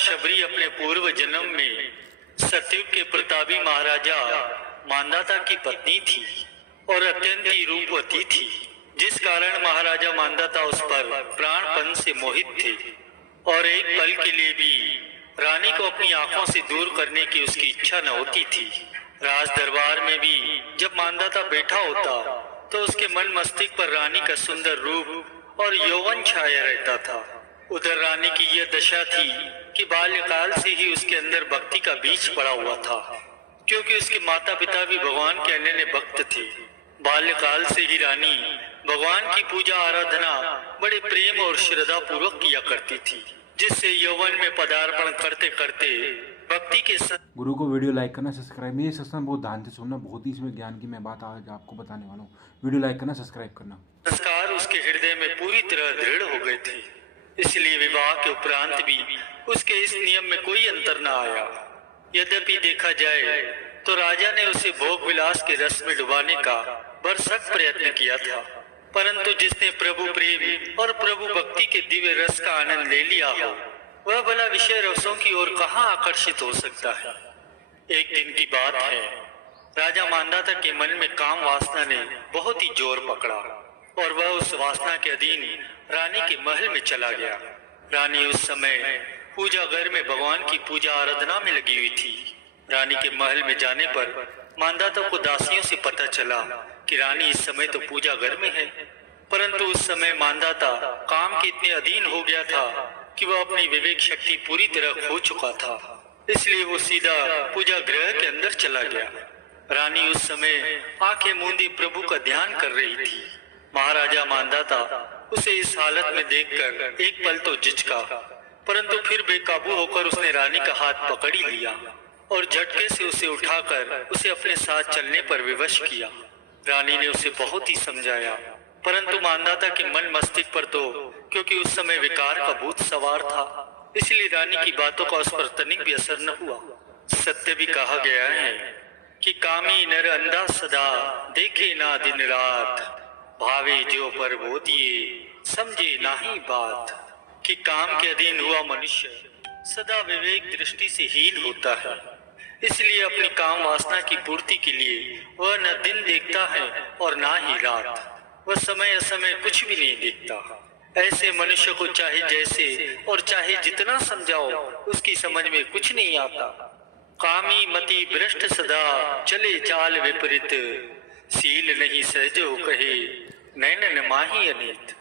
शबरी अपने पूर्व जन्म में सतयुग के प्रतापी महाराजा मांधाता की पत्नी थी और अत्यंत ही रूपवती थी, जिस कारण महाराजा मांधाता उस पर प्राणपन से मोहित थे और एक पल के लिए भी रानी को अपनी आंखों से दूर करने की उसकी इच्छा न होती थी। राज दरबार में भी जब मांधाता बैठा होता तो उसके मन मस्तिष्क पर रानी का सुंदर रूप और यौवन छाया रहता था। उधर रानी की यह दशा थी कि बाल्यकाल से ही उसके अंदर भक्ति का बीज पड़ा हुआ था, क्योंकि उसके माता पिता भी भगवान के अनन्य भक्त थे। बाल्यकाल से ही रानी भगवान की पूजा आराधना बड़े प्रेम और श्रद्धा पूर्वक किया करती थी, जिससे यौवन में पदार्पण करते करते भक्ति के गुरु को वीडियो लाइक करना, सब्सक्राइब। मेरे सत्संग बहुत ध्यान से सुनना, बहुत ही इसमें ज्ञान की मैं बात आज आपको बताने वाला हूँ। वीडियो लाइक करना, सब्सक्राइब करना। संस्कार उसके हृदय में पूरी तरह दृढ़ हो गए थे, इसलिए विवाह के उपरांत भी उसके इस नियम में कोई अंतर न आया। यद्यपि देखा जाए तो राजा ने उसे भोग विलास के रस में डुबाने का भरसक प्रयत्न किया था, परंतु जिसने प्रभु प्रेम और प्रभु भक्ति के दिव्य रस का आनंद ले लिया हो, वह भला विषय रसों की ओर कहाँ आकर्षित हो सकता है। एक दिन की बात है, राजा मांधाता के मन में काम वासना ने बहुत ही जोर पकड़ा और वह उस वासना के अधीन रानी के महल में चला गया। रानी उस समय पूजा घर में भगवान की पूजा आराधना में लगी हुई थी। रानी के महल में जाने पर मांधाता को दासियों से पता चला कि रानी इस समय तो पूजा घर में है, परंतु उस समय मांधाता काम के इतने अधीन हो गया था कि वह अपनी विवेक शक्ति पूरी तरह खो चुका था, इसलिए वो सीधा पूजा गृह के अंदर चला गया। रानी उस समय आंखें मूंदे प्रभु का ध्यान कर रही थी। महाराजा मांधाता उसे इस हालत में देखकर एक पल तो झिझका, परंतु फिर बेकाबू होकर उसने रानी का हाथ पकड़ ही लिया और झटके से उसे उठाकर उसे अपने साथ चलने पर विवश किया। रानी ने उसे बहुत ही समझाया, परंतु मांधाता के मन मस्तिष्क पर तो क्योंकि उस समय विकार का भूत सवार था, इसलिए रानी की बातों का उस पर तनिक भी असर न हुआ। सत्य भी कहा गया है कि कामी नर अंधा सदा देखे ना दिन रात, भावे जो पर बोधिए समझे नाही बात। कि काम के अधीन हुआ मनुष्य सदा विवेक दृष्टि से हीन होता है, इसलिए अपनी काम वासना की पूर्ति के लिए वह न दिन देखता है और ना ही रात। वह समय असमय कुछ भी नहीं देखता। ऐसे मनुष्य को चाहे जैसे और चाहे जितना समझाओ उसकी समझ में कुछ नहीं आता। कामी मति भ्रष्ट सदा चले चाल विपरीत, सील नहीं सहजो कहे नैनन माही अनीत।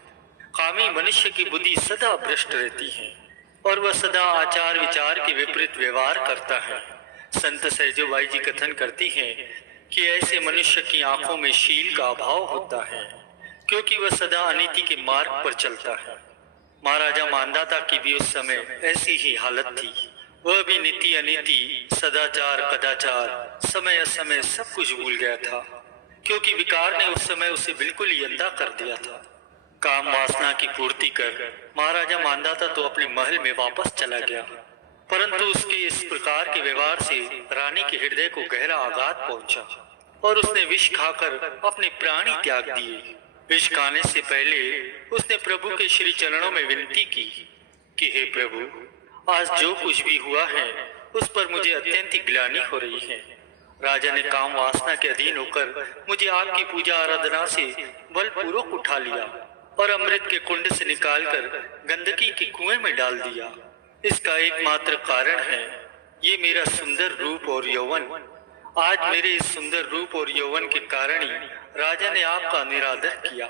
कामी मनुष्य की बुद्धि सदा भ्रष्ट रहती है और वह सदा आचार विचार के विपरीत व्यवहार करता है। संत सहजोबाई जी कथन करती हैं कि ऐसे मनुष्य की आंखों में शील का अभाव होता है, क्योंकि वह सदा अनीति के मार्ग पर चलता है। महाराजा मांधाता की भी उस समय ऐसी ही हालत थी। वह भी नीति अनीति, सदाचार कदाचार, समय असमय सब कुछ भूल गया था, क्योंकि विकार ने उस समय उसे बिल्कुल ही अंधा कर दिया था। काम वासना की पूर्ति कर महाराजा मांधाता तो अपने महल में वापस चला गया, परंतु उसके इस प्रकार के व्यवहार से रानी के हृदय को गहरा आघात पहुंचा और उसने विष खाकर अपने प्राण ही त्याग दिए। विष खाने से पहले उसने प्रभु के श्री चरणों में विनती की कि हे प्रभु, आज जो कुछ भी हुआ है उस पर मुझे अत्यंत ही ग्लानि हो रही है। राजा ने काम वासना के अधीन होकर मुझे आपकी पूजा आराधना से बलपूर्वक उठा लिया और अमृत के कुंड से निकालकर गंदगी के कुएं में डाल दिया। इसका एकमात्र कारण है ये मेरा सुंदर रूप और यौवन। आज मेरे इस सुंदर रूप और यौवन के कारण ही राजा ने आपका निरादर किया।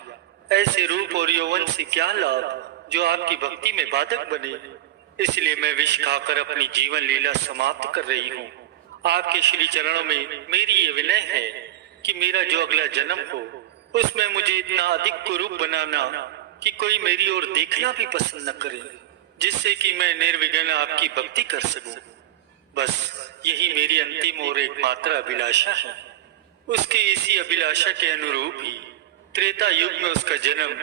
ऐसे रूप और यौवन से क्या लाभ जो आपकी भक्ति में बाधक बने। इसलिए मैं विष खाकर अपनी जीवन लीला समाप्त कर रही हूँ। आपके श्री चरणों में मेरी ये विनय है कि मेरा जो अगला जन्म हो उसमें मुझे इतना अधिक कुरूप बनाना कि कोई मेरी ओर देखना भी पसंद न करे, जिससे कि मैं निर्विघ्न आपकी भक्ति कर सकूं। बस यही मेरी अंतिम और एकमात्र अभिलाषा है। उसकी इसी अभिलाषा के अनुरूप ही त्रेता युग में उसका जन्म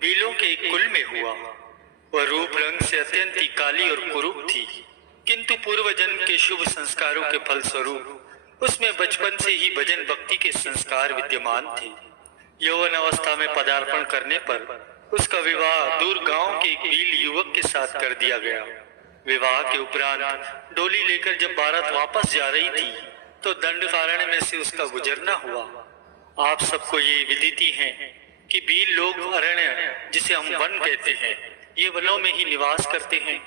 बीलों के एक कुल में हुआ। वह रूप रंग से अत्यंत ही काली और कुरूप थी, किंतु पूर्व जन्म के शुभ संस्कारों के फलस्वरूप उसमें बचपन से ही भजन भक्ति के संस्कार विद्यमान थे। यौवन अवस्था में पदार्पण करने पर उसका विवाह दूर गांव के एक बील युवक के साथ कर दिया गया। विवाह के उपरांत डोली लेकर जब बारात वापस जा रही थी तो दंडकारण्य में से उसका गुजरना हुआ। आप सबको ये विदित है कि बील लोग अरण्य, जिसे हम वन कहते हैं, ये वनों में ही निवास करते हैं।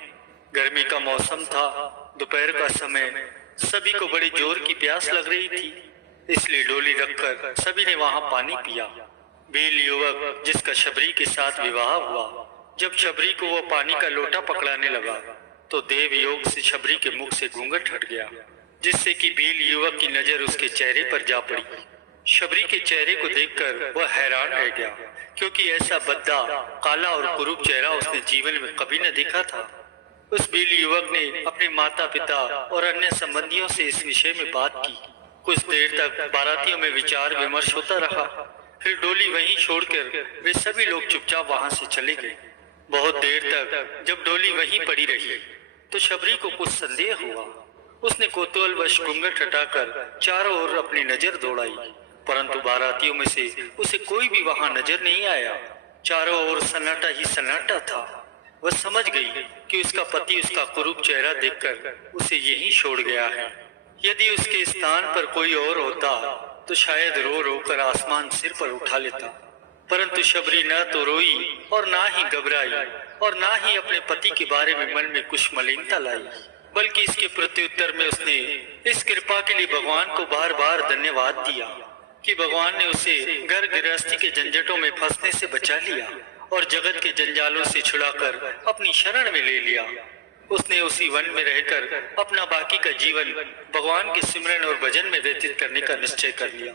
गर्मी का मौसम था, दोपहर का समय, सभी को बड़ी जोर की प्यास लग रही थी, इसलिए डोली रखकर सभी ने वहां पानी पिया। बील युवक जिसका शबरी के साथ विवाह हुआ, जब शबरी को वो पानी का लोटा पकड़ाने लगा तो देव योग से शबरी के मुख से घूंघट हट गया, जिससे कि बील युवक की नजर उसके चेहरे पर जा पड़ी। शबरी के चेहरे को देखकर वह हैरान रह गया, क्योंकि ऐसा भद्दा, काला और कुरूप चेहरा उसने जीवन में कभी न देखा था। उस बील युवक ने अपने माता पिता और अन्य संबंधियों से इस विषय में बात की। कुछ देर तक बारातियों में विचार विमर्श होता रहा। फिर डोली वहीं छोड़कर वे सभी लोग चुपचाप वहां से चले गए। बहुत देर तक जब डोली वहीं पड़ी रही तो शबरी को कुछ संदेह हुआ। उसने कौतूहलवश घूंघट हटाकर चारों ओर अपनी नजर दौड़ाई, परंतु बारातियों में से उसे कोई भी वहां नजर नहीं आया। चारों ओर सन्नाटा ही सन्नाटा था। वह समझ गई कि उसका पति उसका कुरूप चेहरा देखकर उसे यहीं छोड़ गया है। यदि उसके स्थान पर कोई और होता तो शायद रो रो कर आसमान सिर पर उठा लेता, परंतु शबरी न तो रोई और ना ही घबराई और ना ही अपने पति के बारे में मन में कुछ मलिनता लाई, बल्कि इसके प्रत्युत्तर में उसने इस कृपा के लिए भगवान को बार बार धन्यवाद दिया कि भगवान ने उसे घर गृहस्थी के झंझटों में फंसने से बचा लिया और जगत के जंजालों से छुड़ाकर अपनी शरण में ले लिया। उसने उसी वन में रहकर अपना बाकी का जीवन भगवान के सिमरन और भजन में व्यतीत करने का निश्चय कर लिया।